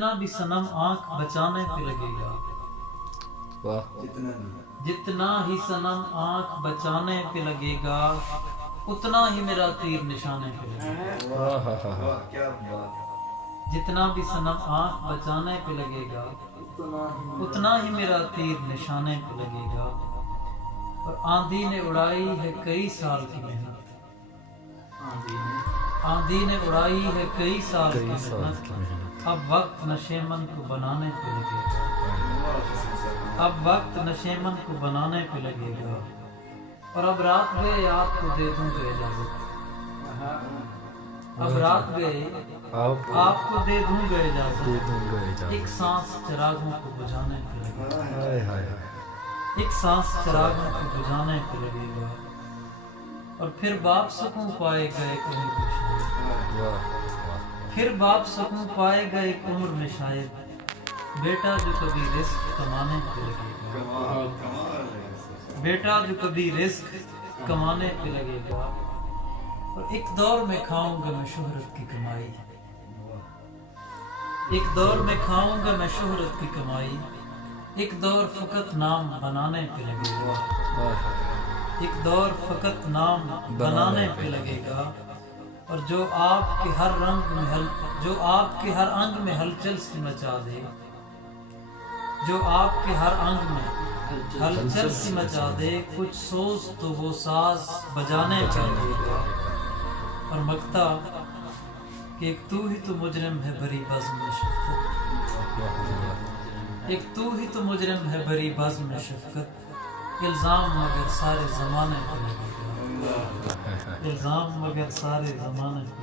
جتنا بھی صنم آنکھ بچانے پہ لگے گا، جتنا ہی صنم آنکھ بچانے پہ لگے گا اتنا ہی میرا تیر نشانے پہ لگے گا۔ جتنا بھی صنم آنکھ بچانے پہ لگے گا اتنا ہی میرا تیر نشانے پہ لگے گا۔ اور آندھی نے اڑائی ہے کئی سال کی محنت، آندھی نے اڑائی ہے کئی سال کی محنت، اب وقت نشیمن کو بنانے پہ لگے گا، اب وقت نشیمن کو بنانے پہ لگے گا۔ اور اب رات گئے آپ کو دے دوں گا اجازت، اب رات گئے آپ کو دے دوں گا اجازت، ایک سانس چراغوں کو بجھانے پہ لگے گا، ایک سانس چراغوں کو بجھانے پہ لگے گا۔ اور پھر باپ سکون پائے گا ایک عمر میں شاید، پھر باپ سکون پائے گا ایک عمر میں شاید، بیٹا جو کبھی رزق کمانے پہ لگے گا، بیٹا جو کبھی رزق کمانے پہ لگے گا۔ اور ایک دور میں کھاؤں گا میں شہرت کی کمائی، ایک دور میں کھاؤں گا میں شہرت کی کمائی، ایک دور فقط نام بنانے پہ لگے گا، ایک دور فقط نام بنانے پہ لگے گا۔ اور جو آپ کے ہر رنگ میں جو آپ کے ہر انگ میں ہلچل سی مچا دے، جو آپ کے ہر انگ میں ہلچل سی مچا دے، کچھ سوز تو وہ ساز بجانے پہ لگے گا۔ اور مگتا کہ ایک تو ہی تو مجرم ہے بھری بزم میں شفقت، ایک تو ہی تو مجرم ہے بھری بزم میں شفقت، الزام مگر سارے زمانے پہ لگے گا، الزام مگر سارے زمانے پہ